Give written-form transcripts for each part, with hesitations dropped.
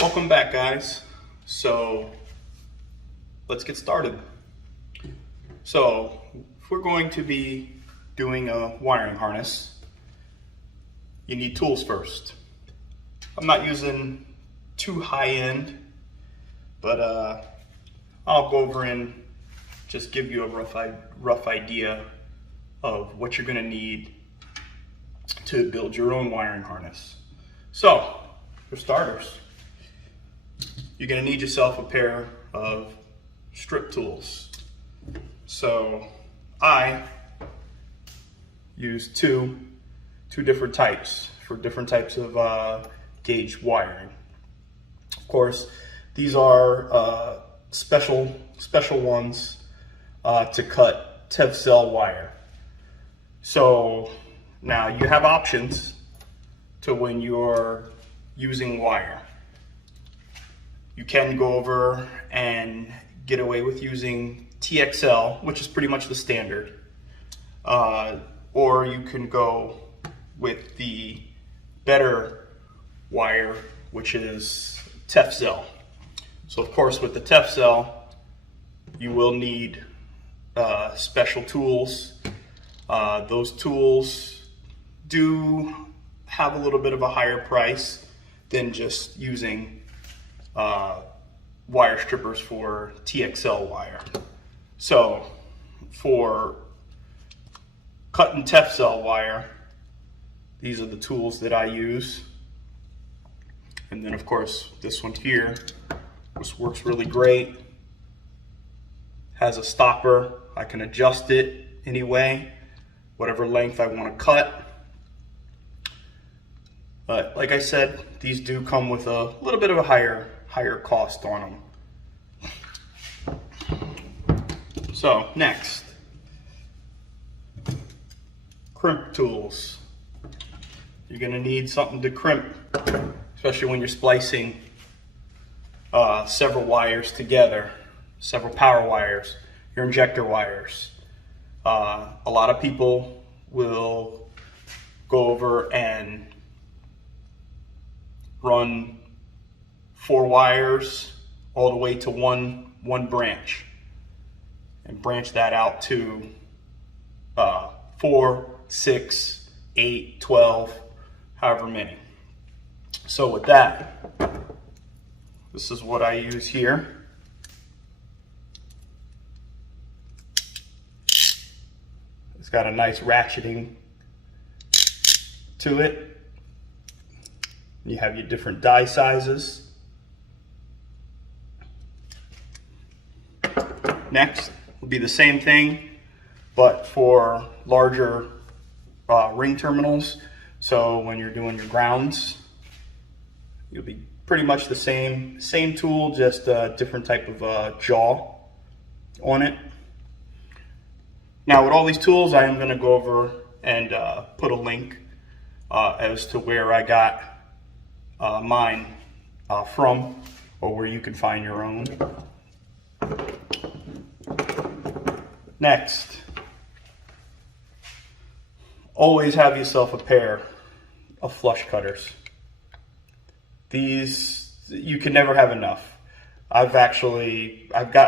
Welcome back, guys. So let's get started. So if we're going to be doing a wiring harness, you need tools first. I'm not using too high-end, but I'll go over and just give you a rough idea of what you're going to need to build your own wiring harness. So for starters, you're going to need yourself a pair of strip tools. So I use two different types for different types of gauge wiring. Of course, these are special ones to cut TEV cell wire. So now you have options to when you're using wire. You can go over and get away with using TXL, which is pretty much the standard, or you can go with the better wire, which is TEV cell. So of course with the TEV cell, you will need special tools. Those tools do have a little bit of a higher price than just using wire strippers for TXL wire. So for cutting TEV cell wire, these are the tools that I use. And then of course this one here, this works really great. Has a stopper. I can adjust it anyway, whatever length I want to cut. But like I said, these do come with a little bit of a higher cost on them. So next, crimp tools. You're going to need something to crimp, especially when you're splicing several wires together, several power wires, your injector wires. A lot of people will go over and run 4 wires all the way to one branch and branch that out to 4, 6, 8, 12, however many. So with that, this is what I use here. It's got a nice ratcheting to it. You have your different die sizes. Next will be the same thing, but for larger ring terminals. So when you're doing your grounds, you'll be pretty much the same tool, just a different type of jaw on it. Now with all these tools, I am going to go over and put a link as to where I got mine from, or where you can find your own. Next, always have yourself a pair of flush cutters. These, you can never have enough. I've got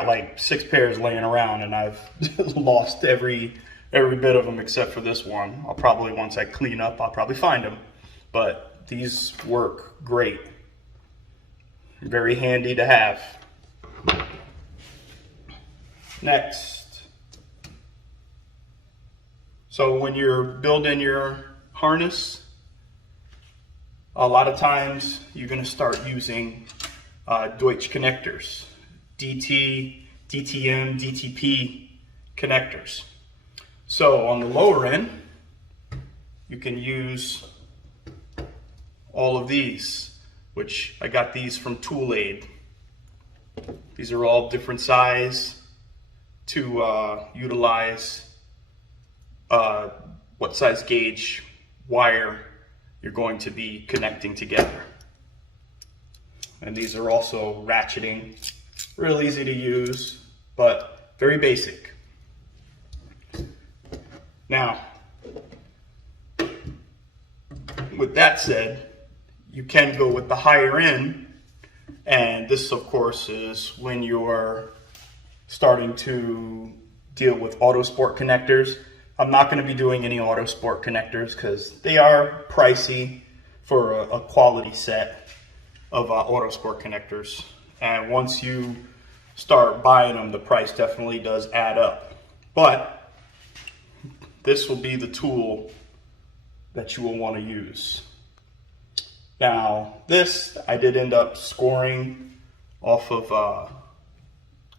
like 6 pairs laying around, and I've lost every bit of them except for this one. I'll probably, once I clean up, I'll probably find them. But these work great. Very handy to have. Next. So when you're building your harness, a lot of times you're going to start using Deutsch Connectors, DT, DTM, DTP connectors. So on the lower end, you can use all of these, which I got these from Tool Aid. These are all different size to utilize what size gauge wire you're going to be connecting together. And these are also ratcheting, real easy to use, but very basic. Now, with that said, you can go with the higher end And this, of course, is when you're starting to deal with Autosport connectors. I'm not going to be doing any Autosport connectors because they are pricey for a quality set of Autosport connectors. And once you start buying them, the price definitely does add up. But this will be the tool that you will want to use. Now, this I did end up scoring off of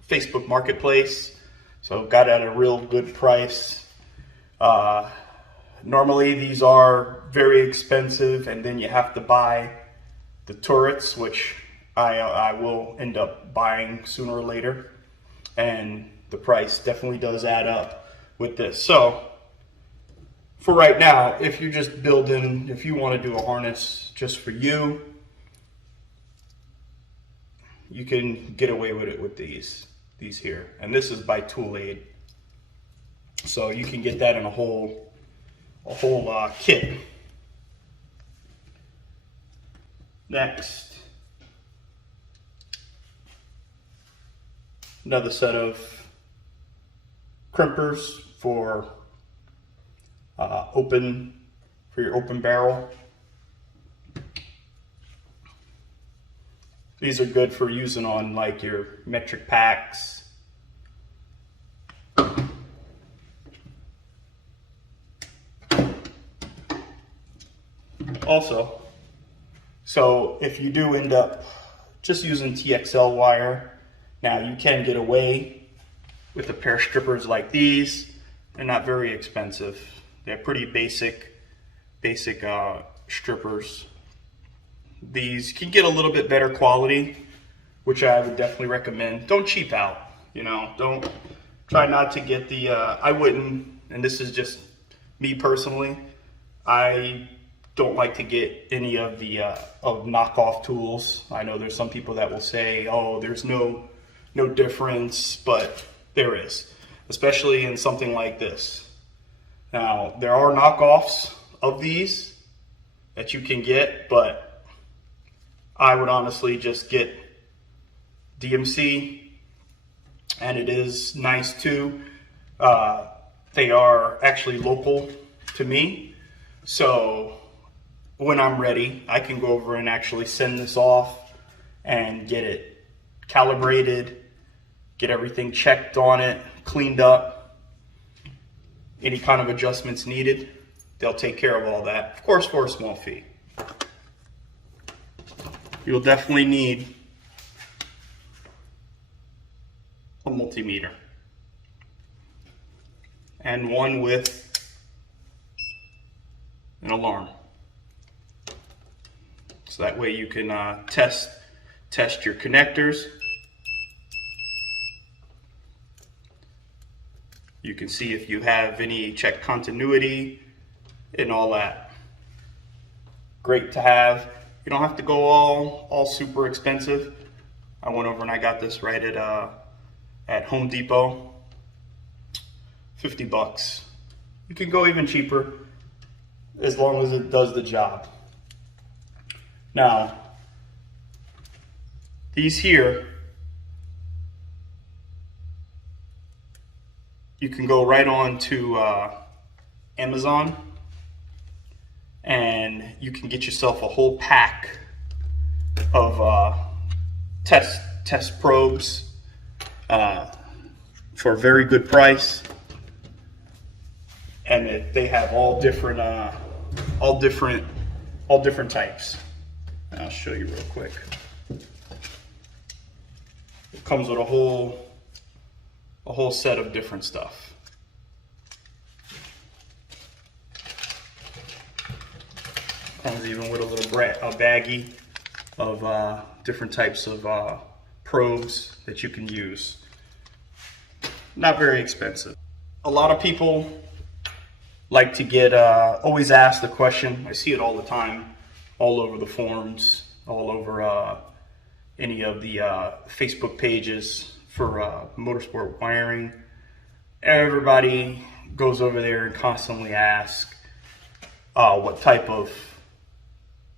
Facebook Marketplace, so got at a real good price. Normally these are very expensive, and then you have to buy the turrets, which I will end up buying sooner or later, and the price definitely does add up with this. So for right now, if you're just building, if you want to do a harness just for you, you can get away with it with these here. And this is by Tool Aid. So you can get that in a whole kit. Next, another set of crimpers for your open barrel. These are good for using on like your metric packs. Also, so if you do end up just using TXL wire, now you can get away with a pair of strippers like these. They're not very expensive. They're pretty basic strippers. These can get a little bit better quality, which I would definitely recommend. Don't cheap out, you know. Don't try not to get the. I wouldn't, and this is just me personally. I don't like to get any of the of knockoff tools. I know there's some people that will say, "Oh, there's no difference," but there is, especially in something like this. Now, there are knockoffs of these that you can get, but I would honestly just get DMC, and it is nice too. They are actually local to me, so when I'm ready, I can go over and actually send this off and get it calibrated, get everything checked on it, cleaned up. Any kind of adjustments needed, they'll take care of all that, of course, for a small fee. You'll definitely need a multimeter and one with an alarm, so that way you can test your connectors. You can see if you have any check continuity and all that. Great to have. You don't have to go all super expensive. I went over and I got this right at Home Depot. 50 bucks. You can go even cheaper as long as it does the job. Now, these here, you can go right on to Amazon, and you can get yourself a whole pack of test probes for a very good price, and they have all different types. And I'll show you real quick. It comes with a whole set of different stuff. Comes even with a little baggie of different types of probes that you can use. Not very expensive. A lot of people like to get always ask the question. I see it all the time, all over the forums, all over any of the Facebook pages for Motorsport Wiring. Everybody goes over there and constantly asks what type of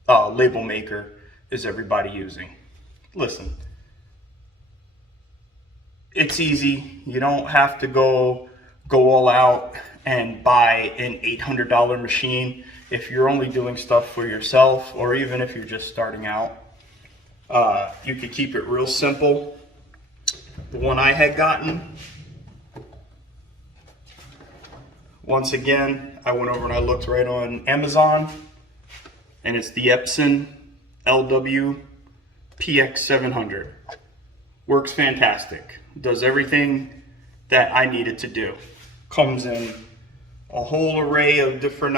label maker is everybody using. listen, it's easy. You don't have to go all out and buy an $800 machine if you're only doing stuff for yourself, or even if you're just starting out. You could keep it real simple. The one I had gotten, once again, I went over and I looked right on Amazon, and it's the Epson LW PX700. Works fantastic. Does everything that I need it to do. Comes in a whole array of different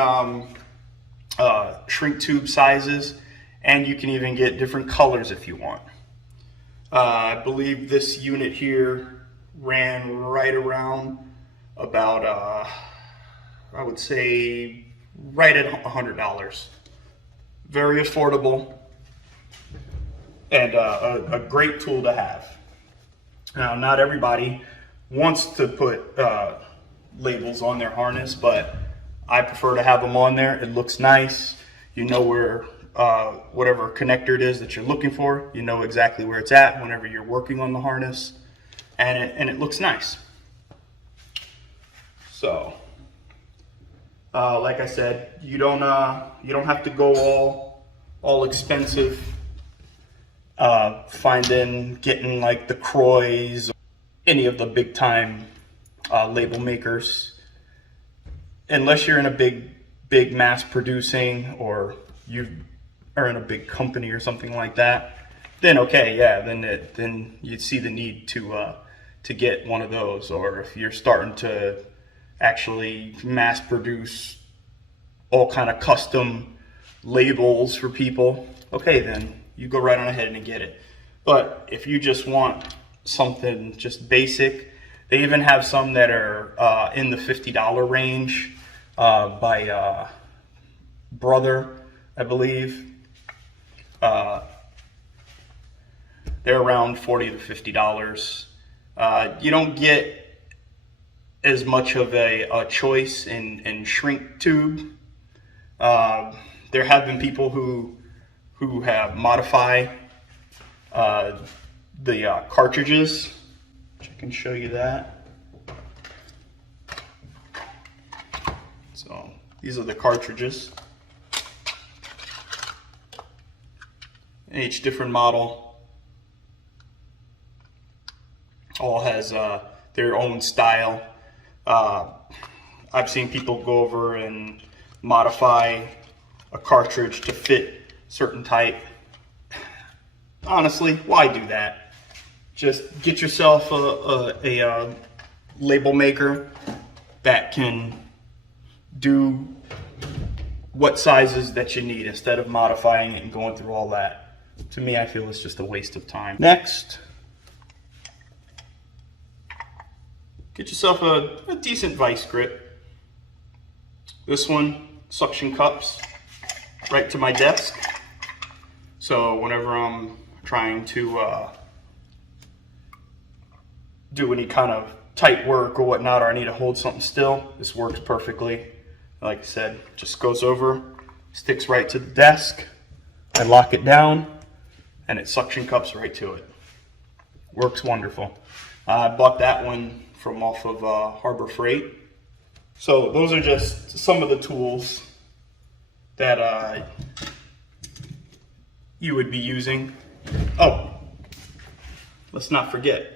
shrink tube sizes, and you can even get different colors if you want. I believe this unit here ran right around about, I would say, right at $100. Very affordable, and a great tool to have. Now, not everybody wants to put labels on their harness, but I prefer to have them on there. It looks nice. You know where whatever connector it is that you're looking for, you know exactly where it's at whenever you're working on the harness, and it looks nice. So, like I said, you don't have to go all expensive, getting like the Croix, any of the big time label makers, unless you're in a big mass producing, or you are in a big company or something like that. Then okay, yeah, then you'd see the need to get one of those. Or if you're starting to actually mass produce all kind of custom labels for people, okay, then you go right on ahead and get it. But if you just want something just basic, they even have some that are in the $50 range by Brother, I believe. They're around $40 to $50. You don't get as much of a choice in shrink tube. There have been people who have modified the cartridges, which I can show you that. So these are the cartridges. And each different model all has their own style. I've seen people go over and modify a cartridge to fit certain type. Honestly, why do that? Just get yourself a label maker that can do what sizes that you need, instead of modifying it and going through all that. To me, I feel it's just a waste of time. Next, get yourself a decent vice grip. This one, suction cups right to my desk. So whenever I'm trying to do any kind of tight work or whatnot, or I need to hold something still, this works perfectly. Like I said, just goes over, sticks right to the desk. I lock it down, and it suction cups right to it. Works wonderful. I bought that one from off of Harbor Freight. So those are just some of the tools that you would be using. Oh, let's not forget.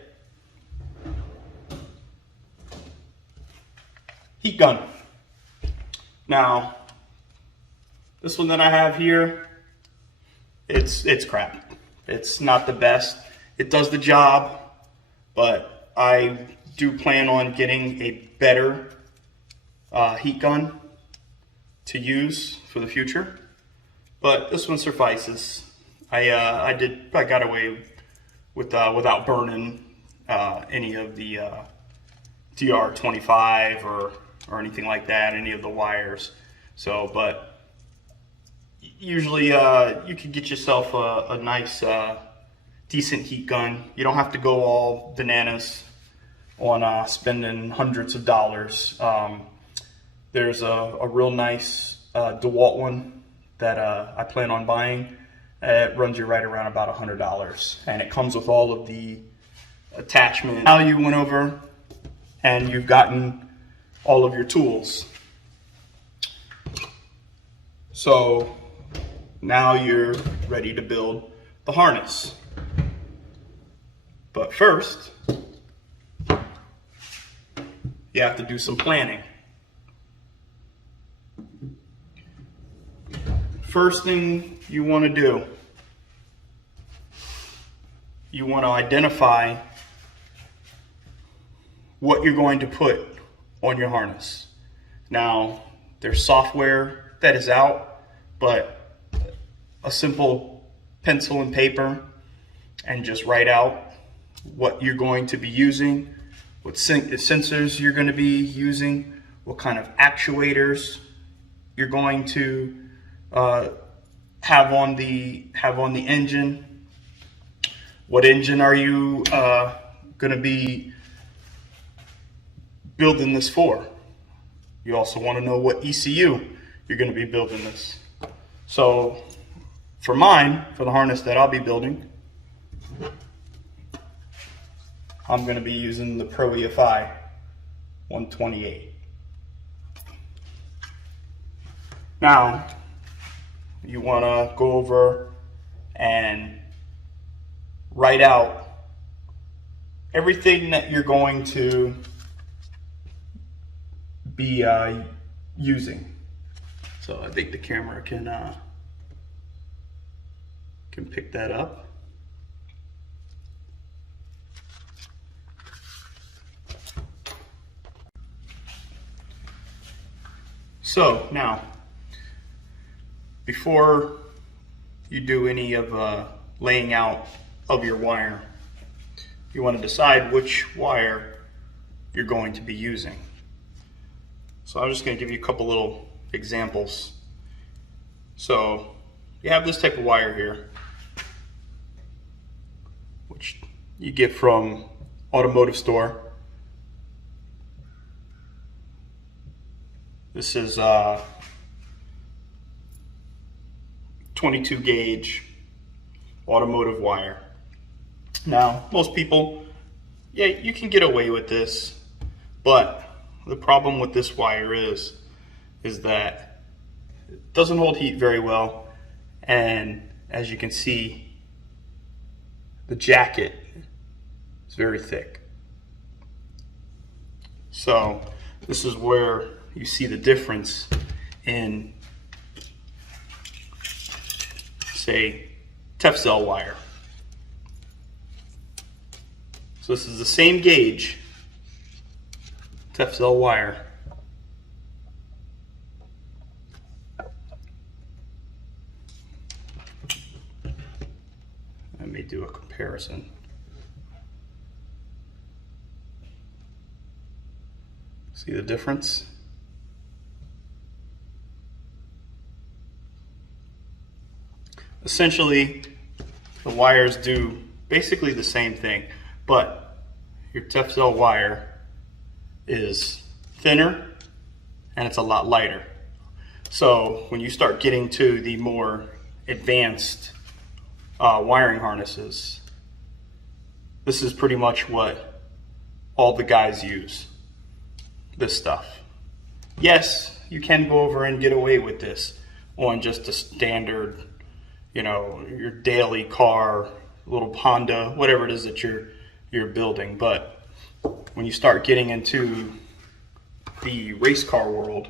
Heat gun. Now, this one that I have here, it's crap. It's not the best. It does the job, but I do plan on getting a better heat gun to use for the future. But this one suffices. I got away with without burning any of the DR25 or anything like that, any of the wires. So, but usually you could get yourself a nice decent heat gun. You don't have to go all bananas on spending hundreds of dollars. There's a real nice DEWALT one that I plan on buying. It runs you right around about $100, and it comes with all of the attachment. Now you went over and you've gotten all of your tools. So now you're ready to build the harness. But first, you have to do some planning. First thing you want to do, you want to identify what you're going to put on your harness. Now, there's software that is out, but a simple pencil and paper and just write out what you're going to be using, what sensors you're going to be using, what kind of actuators you're going to have on the engine. What engine are you going to be building this for? You also want to know what ECU you're going to be building this. So for mine, for the harness that I'll be building, I'm going to be using the Pro EFI 128. Now, you want to go over and write out everything that you're going to be using. So I think the camera can pick that up. So now, before you do any of laying out of your wire, you want to decide which wire you're going to be using. So I'm just going to give you a couple little examples. So you have this type of wire here, which you get from automotive store. This is 22 gauge automotive wire. Now, most people, yeah, you can get away with this, but the problem with this wire is that it doesn't hold heat very well, and as you can see, the jacket is very thick. So this is where you see the difference in, say, Tefzel wire. So this is the same gauge Tefzel wire. Let me do a comparison. See the difference? Essentially, the wires do basically the same thing, but your Tefzel wire is thinner and it's a lot lighter. So when you start getting to the more advanced wiring harnesses, this is pretty much what all the guys use, this stuff. Yes, you can go over and get away with this on just a standard, you know, your daily car, little Honda, whatever it is that you're building. But when you start getting into the race car world,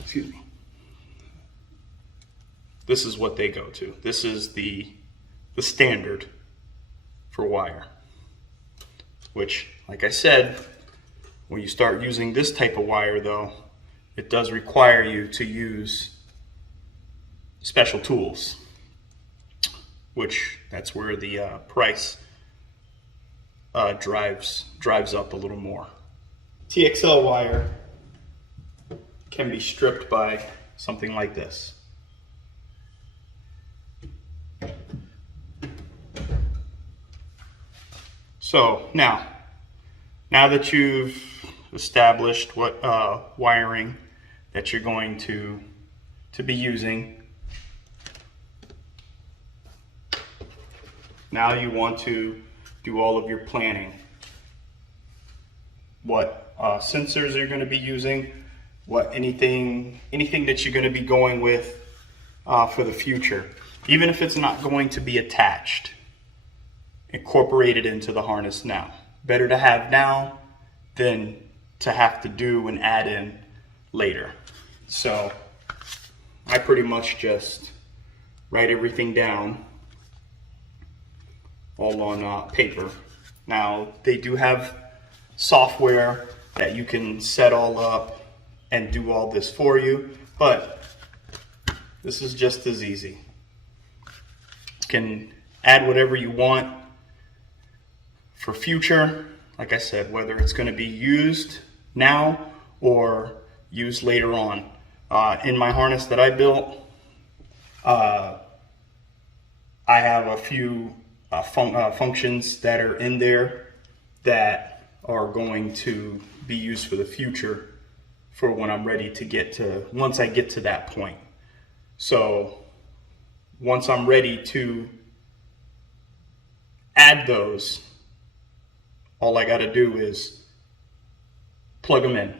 excuse me, this is what they go to. This is the standard for wire, which, like I said, when you start using this type of wire though, it does require you to use special tools, which that's where the price drives up a little more. TXL wire can be stripped by something like this. So now that you've established what wiring that you're going to be using, Now you want to do all of your planning. What sensors you're going to be using, anything that you're going to be going with for the future. Even if it's not going to be attached, incorporate it into the harness now. Better to have now than to have to do and add in later. So I pretty much just write everything down all on paper. Now they do have software that you can set all up and do all this for you, but this is just as easy. You can add whatever you want for future, like I said, whether it's going to be used now or used later on. In my harness that I built, I have a few functions that are in there that are going to be used for the future for when I'm ready to once I get to that point. So once I'm ready to add those, all I got to do is plug them in,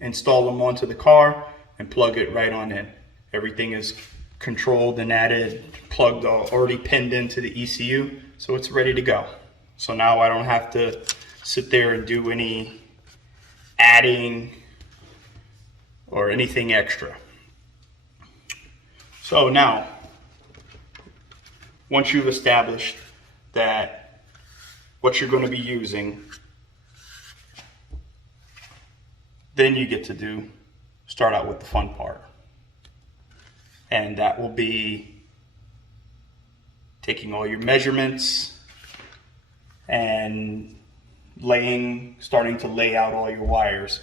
install them onto the car, and plug it right on in. Everything is controlled and added, plugged, already pinned into the ECU, so it's ready to go. So now I don't have to sit there and do any adding or anything extra. So now, once you've established that what you're going to be using, then you get to start out with the fun part. And that will be taking all your measurements and starting to lay out all your wires,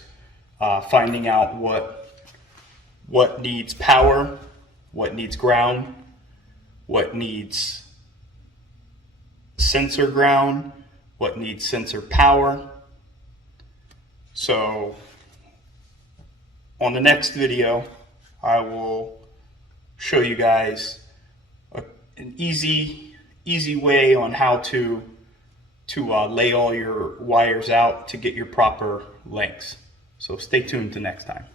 finding out what needs power, what needs ground, what needs sensor ground, what needs sensor power. So on the next video, I will show you guys an easy way on how to lay all your wires out to get your proper lengths. So stay tuned to next time.